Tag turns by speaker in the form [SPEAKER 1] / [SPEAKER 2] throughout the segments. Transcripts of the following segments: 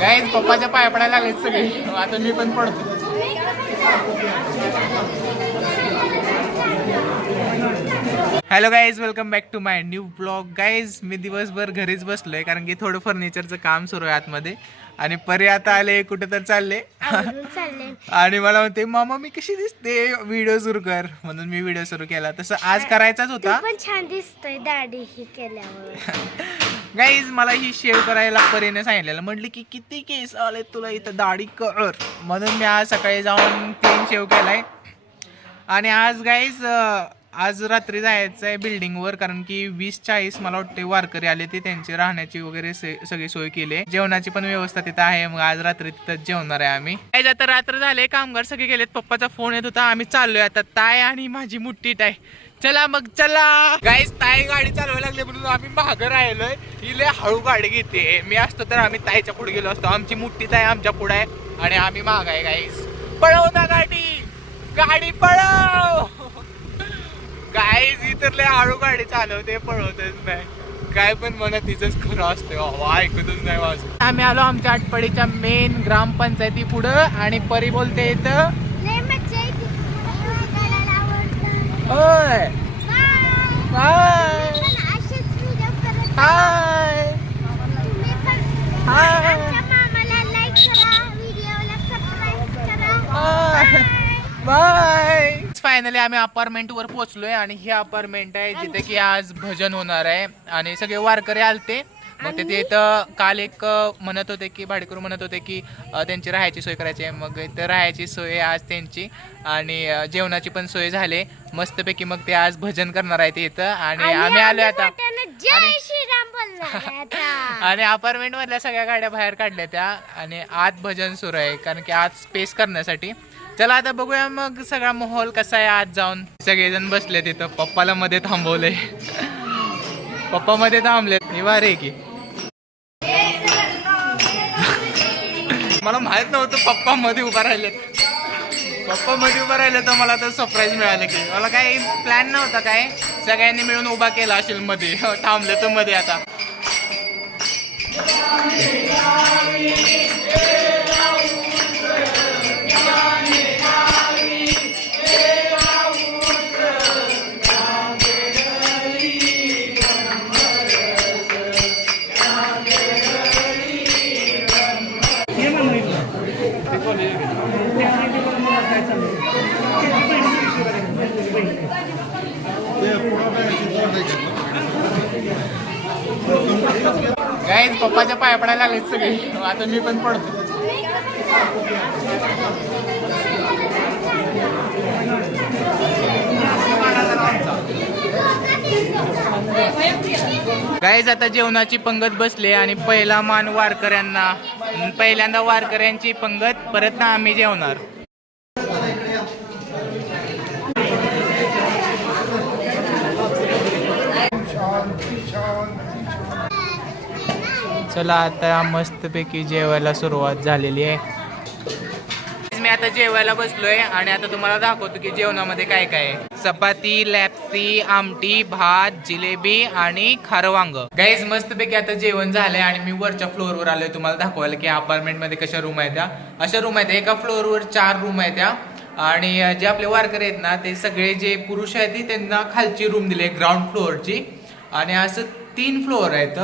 [SPEAKER 1] Guys पप्पाच्या पाय पडायला लागले सगळे. आता मी पण पडतो. Hello guys welcome back to my new blog guys मी दिवसभर घरीच बसलोय कारण की थोडं फर्निचरचं काम सुरू आहे आतमध्ये. आणि परी आता आले कुठे तर चालले. आणि मला म्हणते मामा मी कशी दिसते? व्हिडिओ सुरू कर. म्हणून मी व्हिडिओ सुरू केला. तसं आज करायचाच होता.
[SPEAKER 2] पण छान दिसतोय दाढी ही केल्यावर.
[SPEAKER 1] गाईज मला ही शेव करायला परीने सांगितलेलं. म्हटलं की किती केस आले तुला इथं? दाढी कर. म्हणून मी आज सकाळी जाऊन तीन शेव केलाय. आणि आज गाईज आज रात्री जायचं आहे बिल्डिंगवर कारण की वीस चाळीस मला वाटते वारकरी आले ते त्यांची राहण्याची वगैरे से- सगळी सोय केली आहे. जेवणाची पण व्यवस्था तिथं आहे मग आज रात्री तिथं जेवणार आहे आम्ही. गाईज आता रात्र झाले कामगार सगळे गेलेत पप्पाचा फोन येत होता आम्ही चाललोय आता. ताय आणि माझी मुठ्ठी ताय चला मग चला. गाईज ताई गाडी चालवायला लागले म्हणून आम्ही मागं राहिलोय. ही लय हळू गाडी घेते. मी असतो तर आम्ही ताईच्या पुढे गेलो असतो. आमची मुठ्ठी ताई आमच्या पुढे आहे आणि आम्ही माग आहे गाईज पळव ना गाडी. गाडी पळव. गाईज इतर लय हळू गाडी चालवते पळवतच नाही. काय पण म्हणत तिचंच खरं असते. बाबा ऐकतच नाही माझं. आम्ही आलो आमच्या आटपाडीच्या मेन ग्रामपंचायती पुढं आणि परी बोलते इथं. होय
[SPEAKER 2] Bye.
[SPEAKER 1] हाय
[SPEAKER 2] पण असेच व्हिडिओ करत जा.
[SPEAKER 1] हाय
[SPEAKER 2] तुम्ही पण
[SPEAKER 1] हाय.
[SPEAKER 2] आमच्या मामाला लाईक करा व्हिडिओला सबस्क्राईब करा
[SPEAKER 1] हाय.
[SPEAKER 2] Bye.
[SPEAKER 1] बाय फायनली आम्ही अपार्टमेंट वर पोहोचलोय आणि हे अपार्टमेंट आहे जिथे की आज भजन होणार आहे. आणि सगळे वारकरी आलते. मग ते तिथं काल एक म्हणत होते की भाडेकरू म्हणत होते की अ, त्यांची राहायची सोय करायची आहे. मग इथं राहायची सोय आहे आज त्यांची. आणि अ, जेवणाची पण सोय झाली. मस्तपैकी मग ते आज भजन करणार आहे ते इथं. आणि आम्ही आलोय आता. आणि अपार्टमेंट मधल्या सगळ्या गाड्या बाहेर काढल्या त्या आणि आत भजन सुरू आहे कारण की आज स्पेस करण्यासाठी. चला आता बघूया मग सगळा माहोल कसा आहे आत जाऊन. सगळेजण बसले तिथं पप्पाला मध्ये थांबवले पप्पा मध्ये थांबले हे आहे की? मला माहीत नव्हतं पप्पा मध्ये उभा राहिलेत. पप्पा मध्ये उभा राहिले तर मला तर सरप्राईज मिळालं की. मला काही प्लॅन नव्हता काय. सगळ्यांनी मिळून उभा केला असेल मध्ये. थांबले तर मध्ये आता. गाईज पप्पाच्या पाया पडायला लागले सगळे. आता मी पण पडतो. गाईज आता जेवणाची पंगत बसले आणि पहिला मान वारकऱ्यांना पहिल्यांदा वारकऱ्यांची पंगत परत ना आम्ही जेवणार. चला आता मस्तपैकी जेवायला सुरुवात झालेली आहे. मी आता जेवायला बसलोय आणि आता तुम्हाला दाखवतो की जेवणामध्ये काय काय आहे. चपाती लॅपसी आमटी भात जिलेबी आणि खारवांग गाईज मस्तपैकी आता जेवण झालंय आणि मी वरच्या फ्लोअरवर आलोय तुम्हाला दाखवायला की अपार्टमेंटमध्ये कशा रूम आहेत त्या अशा रूम आहेत एका फ्लोअरवर चार रूम आहेत त्या आणि जे आपले वारकरी आहेत ना ते सगळे जे पुरुष आहेत त्यांना खालची रूम दिली ग्राउंड फ्लोअरची आणि असं तीन फ्लोअर आहेत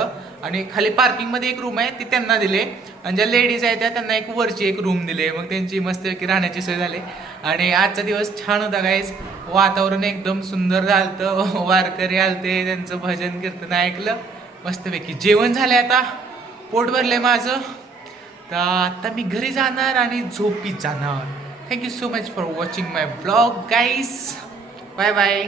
[SPEAKER 1] आणि खाली पार्किंगमध्ये एक रूम आहे ती त्यांना दिले. आणि ज्या लेडीज आहेत त्या त्यांना एक वरची एक रूम दिले. मग त्यांची मस्तपैकी राहण्याची सोय झाली. आणि आजचा दिवस छान होता गाईस वातावरण एकदम सुंदर झालं वारकरी आलते त्यांचं भजन कीर्तन ऐकलं. मस्तपैकी जेवण झालं आता. पोट भरलंय माझं. तर आता मी घरी जाणार आणि झोपी जाणार. Thank you so much for watching my blog guys bye bye